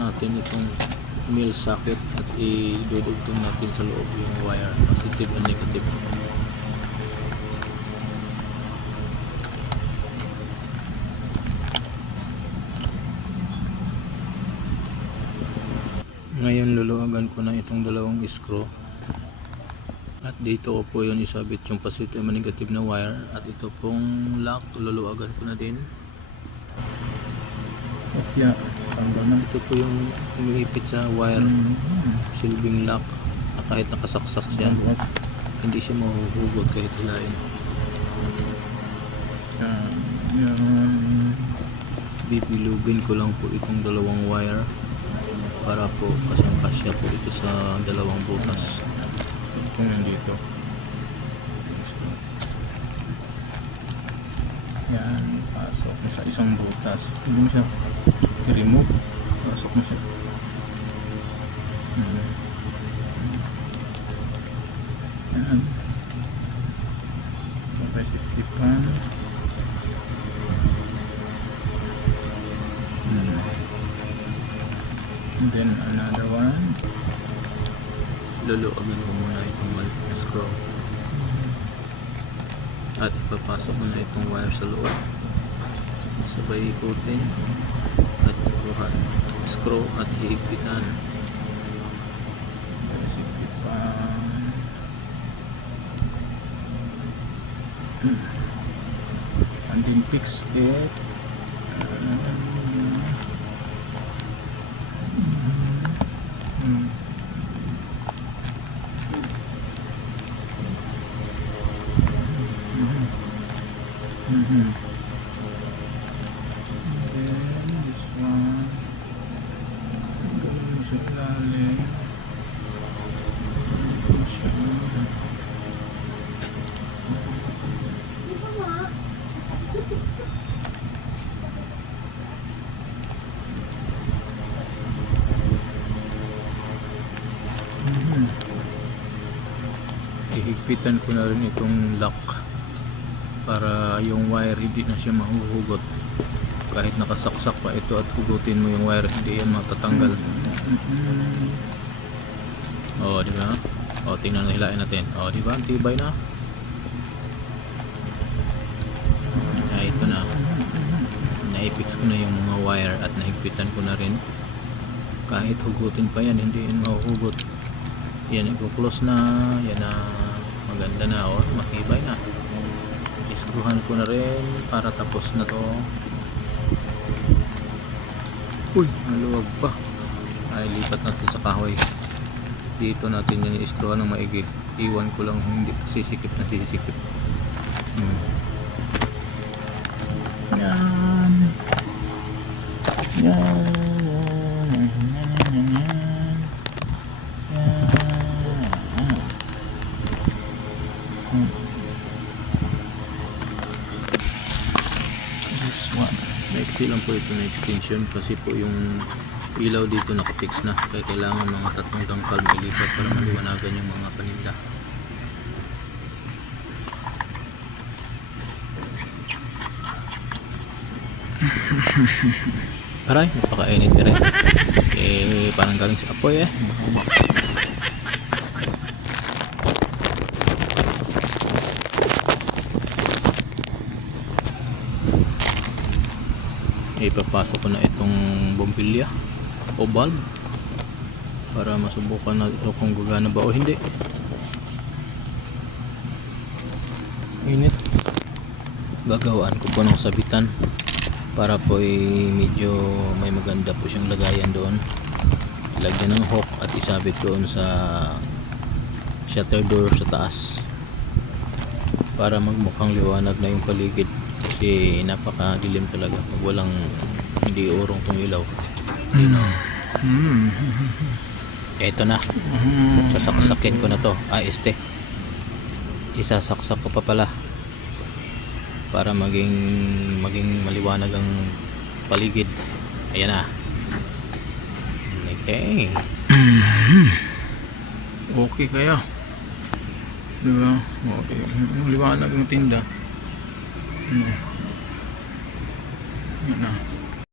natin itong male socket at idudugtong natin sa loob yung wire, positive and negative. Ngayon luluwagan ko na itong dalawang screw at dito ko po yun isabit yung positive and negative na wire, at ito pong lock luluwagan ko na din. Yeah, Ito po yung umihipit sa wire, silbing lock na kahit nakasaksak siya hindi siya mahuhugot kahit hilain. Bibulugin ko lang po itong dalawang wire para po kasyang-kasya po ito sa dalawang butas. kung nandito. Yan, pasok mo sa isang butas. Hindi mo siya i-remove. Pasok mo siya. Yan. Capacity pan. And then another one. Luluwagan ko muna itong screw at papasok ko na itong wire sa loob, sabay ikutin at buhat screw at hihigpitan. Capacity pan. And then fix it. And then this one, gawin mo sa ilalim. Ito siya. Hihigpitan ko na rin itong lock para yung wire hindi na siya mahuhugot. Kahit nakasaksak pa ito at hugutin mo yung wire, hindi yan matatanggal. O, di ba? O, tingnan na, hilain natin. O, di ba? Ang tibay na. Ay, ito na. Naipix ko na yung mga wire at nahigpitan ko na rin. Kahit hugutin pa yan, hindi yan mahuhugot. Yan, i-close na. Yan na, maganda na. O, matibay na. Iskruhan ko na rin para tapos na to. Uy, maluwag pa. Ay, lipat natin sa kahoy. Dito natin yung iskruhan ng maigi. Iwan ko lang, hindi sisikip na sisikip. Yan. Yan. This one. Maiksi lang po ito na extension kasi po yung ilaw dito nakapix na. Kaya kailangan mga 3 tangkal ilipat para maliwanagan yung mga paninda. Aray, napakainit rin. Parang galing sa apoy eh. Ipapasok ko na itong bombilya o bulb para masubukan na ito kung gagana ba o hindi. Init. Gagawaan ko po ng sabitan para po medyo may maganda po siyang lagayan doon. Lagyan ng hook at isabit doon sa shutter door sa taas para magmukhang liwanag na yung paligid. Kasi napakadilim talaga pag walang hindi urong tong ilaw. Eto na, sasaksakin ko na to. Isasaksak ko pa pala para maging maliwanag ang paligid. Ayan na. Okay. Okay kaya. Diba? Okay. Liwanag ng tinda. Yan na.